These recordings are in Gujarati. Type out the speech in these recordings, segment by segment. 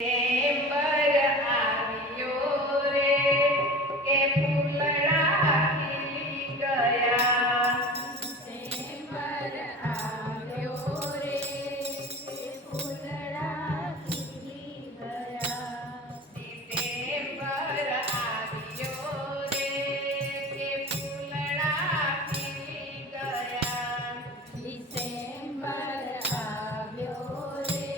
ડિસેમ્બર આવ્યો રે કે ફૂલડા ખીલી ગયા. ડિસેમ્બર આવ્યો રે કે ફૂલડા ખીલી ગયા. ડિસેમ્બર આવ્યો રે કે ફૂલડા ખીલી ગયા. ડિસેમ્બર આવ્યો રે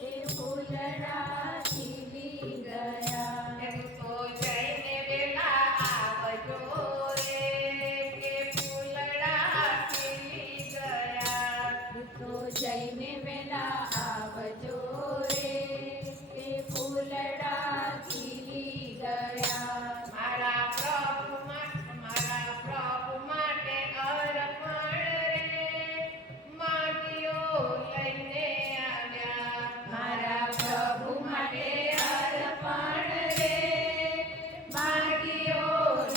કે ફૂલડા ખીલી ગયા. એમ તો જઈને વેલા આવજો રે કે ફૂલડા ખીલી ગયા. તો જઈને વેલા આવજો રે કે ફૂલડા ખીલી ગયા. મારા પ્રભુ માટે અર્પણ રે માગીઓ લઈને આવ્યા. મારા પ્રભુ માટે અર્પણ રે માગીઓ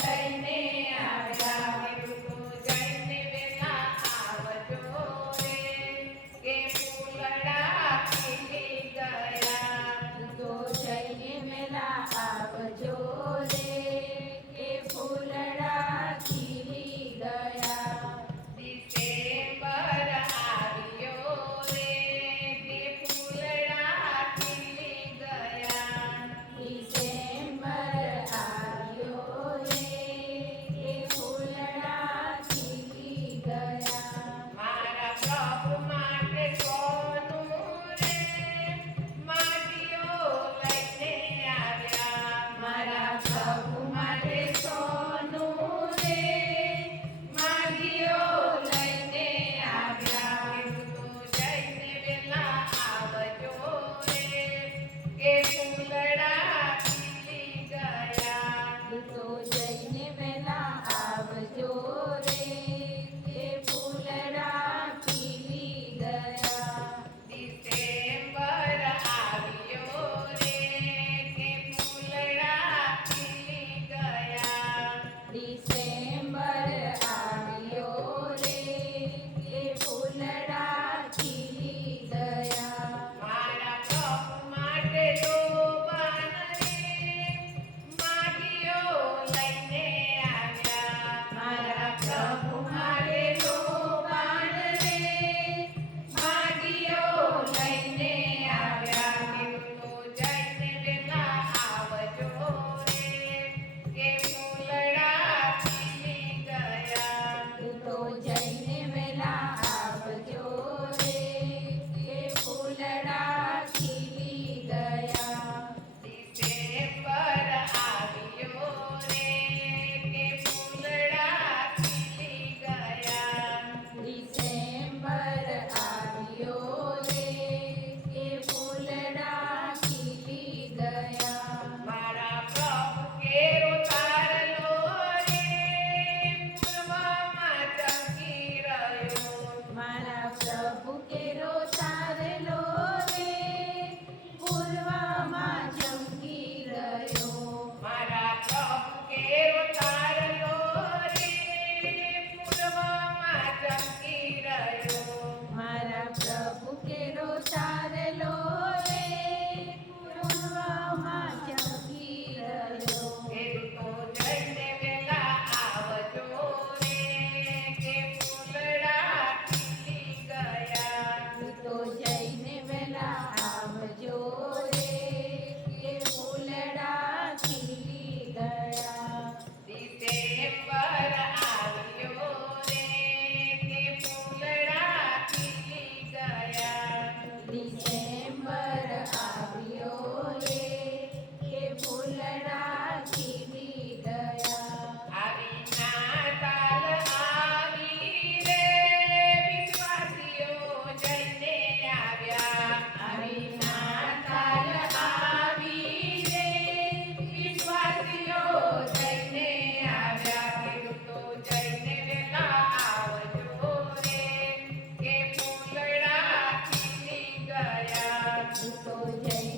લઈને આવ્યા. તો જઈને વેલા આવજો રે કે ફૂલડા ખીલી ગયા. તો જઈને વેલા આવજો રે કે ફૂલડા ખીલી ગયા. ડિસેમ્બર આવ્યો રે કે ફૂલડા ખીલી ગયા. ડિસેમ્બર આવ્યો રે કે ફૂલડા ખીલી ગયા. મારા પ્રભુ માટે સોનું રે માટીઓ લઈને આવ્યા. મારા પ્રભુ માટે સોનું રે માગીઓ લઈને આવ્યા. તો જઈને વેલા આવજો રે કે ફૂલડા ખીલી ગયા. તો જઈને વેલા આવજો રે કે ફૂલડા ખીલી ગયા. ડિસેમ્બર આવ્યો રે કે ફૂલડા ખીલી ગયા. ડિસેમ્બર આવ્યો રે કે ફૂલડા ખીલી ગયા. મારા પ્રભુ માટે શોભાન રે માગીઓ લઈને આવ્યા. મારા પ્રભુ માટે શોભાન રે માગીઓ લઈને આવ્યા. તો જઈને વેલા આવજો રે કે ફૂલડા ખીલી ગયા. તો જઈને વેલા આવજો રે કે ફૂલડા ખીલી ગયા. ડિસેમ્બર આવ્યો રે કે ફૂલડા ખીલી ગયા. ડિસેમ્બર આવ્યો રે કે ફૂલડા ખીલી ગયા. મારા પ્રભુ કેરો તારલો રે પૂર્વમાં ચમકી રહ્યો. મારા પ્રભુ કેરો તારલો રે પૂર્વમાં ચમકી રહ્યો. મારા પ્રભુ કેરો તારલો રે પૂર્વમાં ચમકી રહ્યો. મારા પ્રભુ કેરો તારલો રે પૂર્વમાં ચમકી રહ્યો. તો જઈને વેલા આવજો રે કે ફૂલડા ખીલી ગયા. તો જઈને વેલા આવજો રે કે ફૂલડા ખીલી ગયા. ડિસેમ્બર આવ્યો રે કે ફૂલડા ખીલી ગયા. ડિસેમ્બર આવ્યો રે કે ફૂલડા ખીલી ગયા. આવી નાતાલ આવી રે વિશ્વાસીઓ જઈને આવ્યા. આવી નાતાલ આવી રે વિશ્વાસીઓ જઈને આવ્યા. તો જઈને વેલા આવજો રે કે ફૂલડા ખીલી ગયા. તો જઈને